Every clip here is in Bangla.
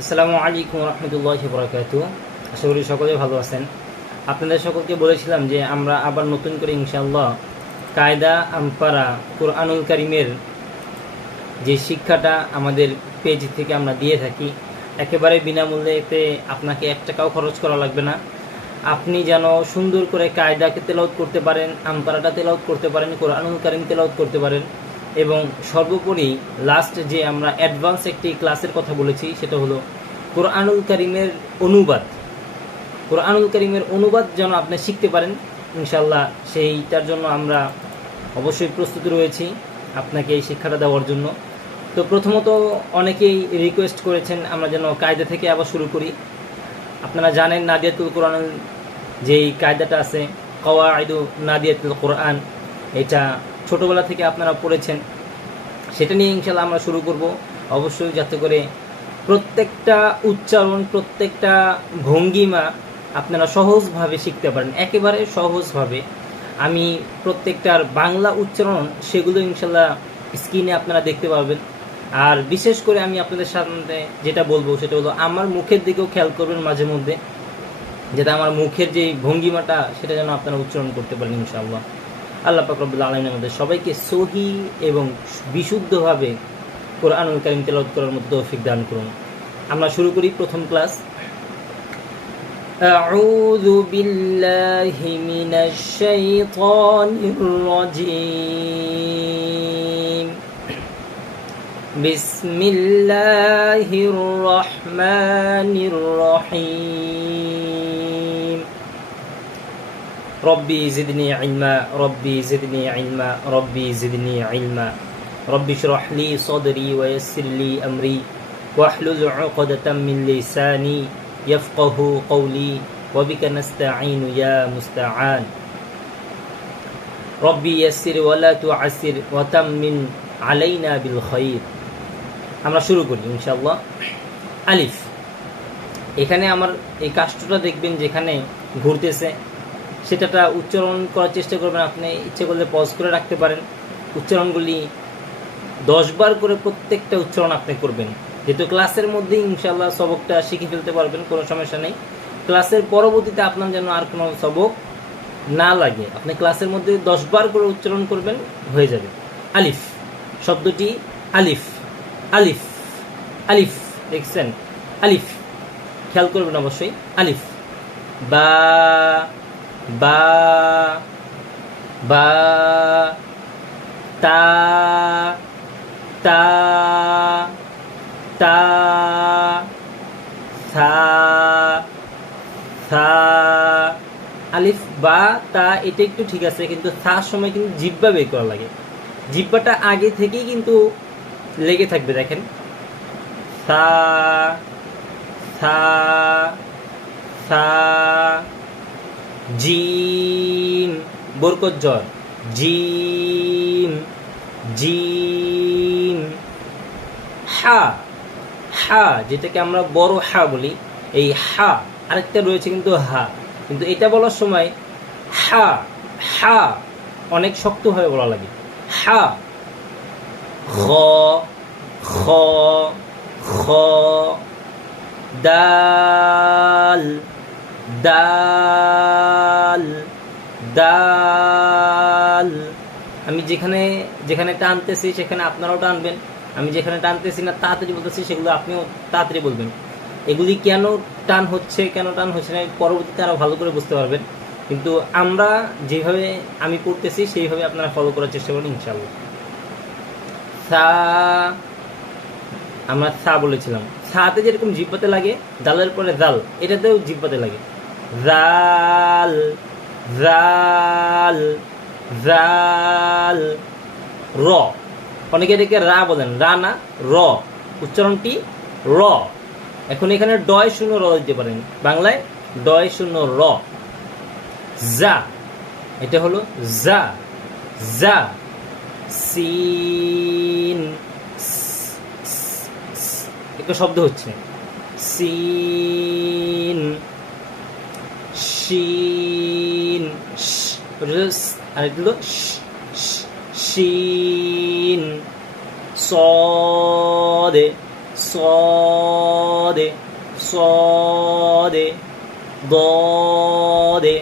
আসসালামু আলাইকুম রহমতুল্লাহ বরাকাতু আশা করি সকলে ভালো আছেন। আপনাদের সকলকে বলেছিলাম যে আমরা আবার নতুন করে ইনশাআল্লাহ কায়দা আমপারা কোরআনুল কারিমের যে শিক্ষাটা আমাদের পেজ থেকে আমরা দিয়ে থাকি, একেবারে বিনামূল্যে এতে আপনাকে এক টাকাও খরচ করা লাগবে না। আপনি যেন সুন্দর করে কায়দাকে তেলাউত করতে পারেন, আমপারাটা তেলাউত করতে পারেন, কোরআনুল কারিম তেলাউত করতে পারেন। এবং সর্বোপরি লাস্ট যে আমরা অ্যাডভান্স একটি ক্লাসের কথা বলেছি, সেটা হলো কোরআনুল কারিমের অনুবাদ। কোরআনুল কারিমের অনুবাদ যেন আপনি শিখতে পারেন ইনশাল্লাহ সেইটার জন্য আমরা অবশ্যই প্রস্তুত রয়েছি আপনাকে এই শিক্ষাটা দেওয়ার জন্য। তো প্রথমত অনেকেই রিকোয়েস্ট করেছেন আমরা যেন কায়দা থেকে আবার শুরু করি। আপনারা জানেন নাদিয়াতুল কোরআন যেই কায়দাটা আছে কওয়াইদু নাদিয়াতুল কোরআন, এটা ছোটবেলা থেকে আপনারা পড়েছেন, সেটা নিয়ে ইনশাল্লাহ আমরা শুরু করব। অবশ্যই যাতে করে প্রত্যেকটা উচ্চারণ, প্রত্যেকটা ভঙ্গিমা আপনারা সহজভাবে শিখতে পারেন। একেবারে সহজভাবে। আমি প্রত্যেকটার বাংলা উচ্চারণ সেগুলো ইনশাল্লাহ স্ক্রিনে আপনারা দেখতে পাবেন আর বিশেষ করে আমি আপনাদের সামনে যেটা বলব, সেটা হলো আমার মুখের দিকেও খেয়াল করবেন মাঝে মধ্যে যেটা আমার মুখের যে ভঙ্গিমাটা, সেটা যেন আপনারা উচ্চারণ করতে পারেন ইনশাআল্লাহ। আল্লাহ পাকরবুল্লা আলমিন আমাদের সবাইকে সহি এবং বিশুদ্ধভাবে কোরআনুল কারিম তেলাওয়াত করার মতো তৌফিক দান করুন আমরা শুরু করি প্রথম ক্লাস أعوذ بالله من الشيطان الرجيم بسم الله الرحمن الرحيم ربي زدني علما ربي زدني علما ربي زدني علما ربي اشرح لي صدري ويسر لي أمري واحلل عقدة من لساني يفقه قولي وبك نستعين يا مستعان ربي يسر ولا تعسر وتمن علينا بالخير আমরা শুরু করি ইনশাআল্লাহ আলিফ এখানে আমার এই কাষ্টটা দেখবেন যেখানে ঘুরতেছে সেটাটা উচ্চারণ করার চেষ্টা করবেন। আপনি ইচ্ছে করলে পজ করে রাখতে পারেন। উচ্চারণগুলি দশবার করে প্রত্যেকটা উচ্চারণ আপনি করবেন। যেহেতু ক্লাসের মধ্যে ইনশাল্লাহ সবকটা শিখে ফেলতে পারবেন, কোনো সমস্যা নেই। ক্লাসের পরবর্তীতে আপনার যেন আর কোনো সবক না লাগে, আপনি ক্লাসের মধ্যে দশবার করে উচ্চারণ করবেন, হয়ে যাবে। আলিফ, শব্দটি আলিফ আলিফ আলিফ, দেখছেন? আলিফ, খেয়াল করবেন অবশ্যই, আলিফ, বা বা বা, তা তা তা থা থা আলিফ, বা, তা, এটা একটু ঠিক আছে, কিন্তু থার সময় কিন্তু জিব্বা বের করা লাগে। জিব্বাটা আগে থেকেই কিন্তু লেগে থাকবে, দেখেন। থা থা থা জিম বরকত জ্বর। জিম জিম হা হা, যেটাকে আমরা বড় হা বলি। এই হা, আরেকটা রয়েছে কিন্তু হা। কিন্তু এটা বলার সময় হা হা অনেক শক্তভাবে বলা লাগে। হা খ খ খ দাল দাল দাল। আমি যেখানে যেখানে টানতেছি, সেখানে আপনারাও টানবেন। আমি যেখানে টানতেছি না, তাড়াতাড়ি বলতেছি, সেগুলো আপনিও তাড়াতাড়ি বলবেন। এগুলি কেন টান হচ্ছে, কেন টান হচ্ছে না পরবর্তীতে আরও ভালো করে বুঝতে পারবেন। কিন্তু আমরা যেভাবে আমি পড়তেছি, সেইভাবে আপনারা ফলো করার চেষ্টা করুন ইনশাল্লাহ সা, আমরা সা বলেছিলাম। সাতে যেরকম জিব্বাতে লাগে, দালের পরে দাল, এটাতেও জিব্বাতে লাগে। জাল জাল জাল র। অনেকে এটাকে রা বলেন। রা না, র। উচ্চারণটি র। এখন এখানে ডয় শূন্য র দিতে পারেন। বাংলায় ডয় শূন্য র। জা এটা হলো জা জা সিন। একটা শব্দ হচ্ছে। সিন। শিন রস আরেকগুলো শিন সদে সদে সদে দদে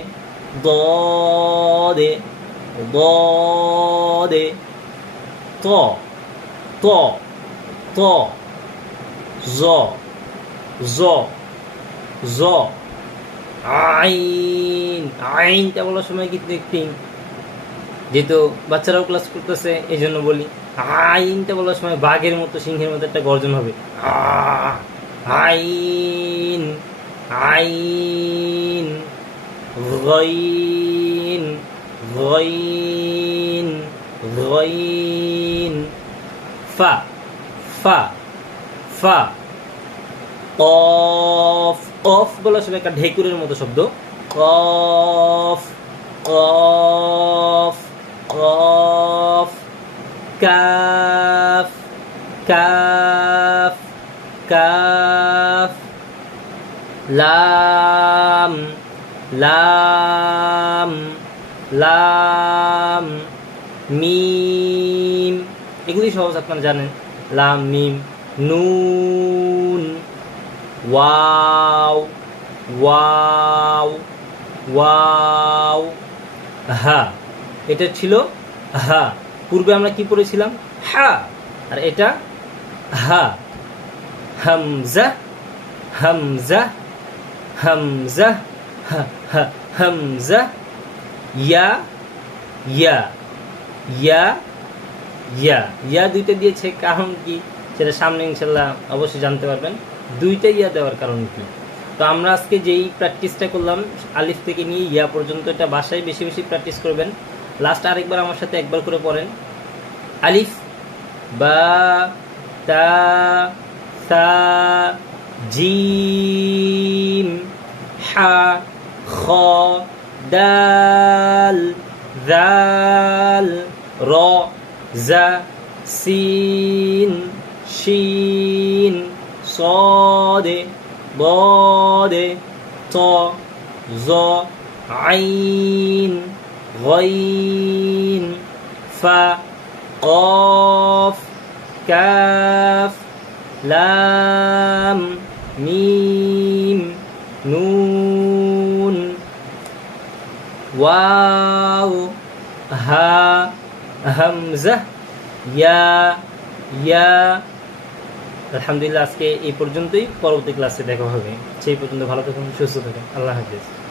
দদে দদে ত ত ত জ জ জ আইন আইনটা বলার সময় কিন্তু একটি যেহেতু বাচ্চারাও ক্লাস করতেছে এই জন্য বলি আইনটা বলার সময় বাঘের মতো, সিংহের মতো একটা গর্জন হবে। আইন আইন গইন গইন গইন ফা ফা ফা কফ কফ বলার সময় একটা ঢেকুরের মতো শব্দ। কফ কফ কফ, কাফ কাফ কাফ, লাম লাম লাম, মিম। এগুলি সহজ আপনারা জানেন। লাম, মিম, নুন। ওয়াও ওয়াও ওয়াও হা এটা ছিল হা পূর্বে আমরা কি পড়েছিলাম? হা। আর এটা হা হামজা। হামজা। হামজা। হামজা। ইয়া। ইয়া। ইয়া। ইয়া। ইয়া দুইটা দিয়েছে। কারণ কি? সেটা সামনে ইনশাল্লাহ অবশ্যই জানতে পারবেন। দুইটা ইয়া দেওয়ার কারণ কি? তো আমরা আজকে যেই প্র্যাকটিসটা করলাম, আলিফ থেকে নিয়ে ইয়া পর্যন্ত, এটা বাসায় বেশি বেশি প্র্যাকটিস করবেন। লাস্ট আরেকবার আমার সাথে একবার করে পড়েন। আলিফ, বা, তা, সা, জিম, হা, খ, দাল দাল র, জা, সিন, শিন صاد ضاد ط ظ عين غين فا قاف كاف لام ميم نون واو ها همزة يا يا আলহামদুলিল্লাহ, আজকে এই পর্যন্তই। পরবর্তী ক্লাসে দেখা হবে। সেই পর্যন্ত ভালো থাকুন, সুস্থ থাকুন। আল্লাহ হাফিজ।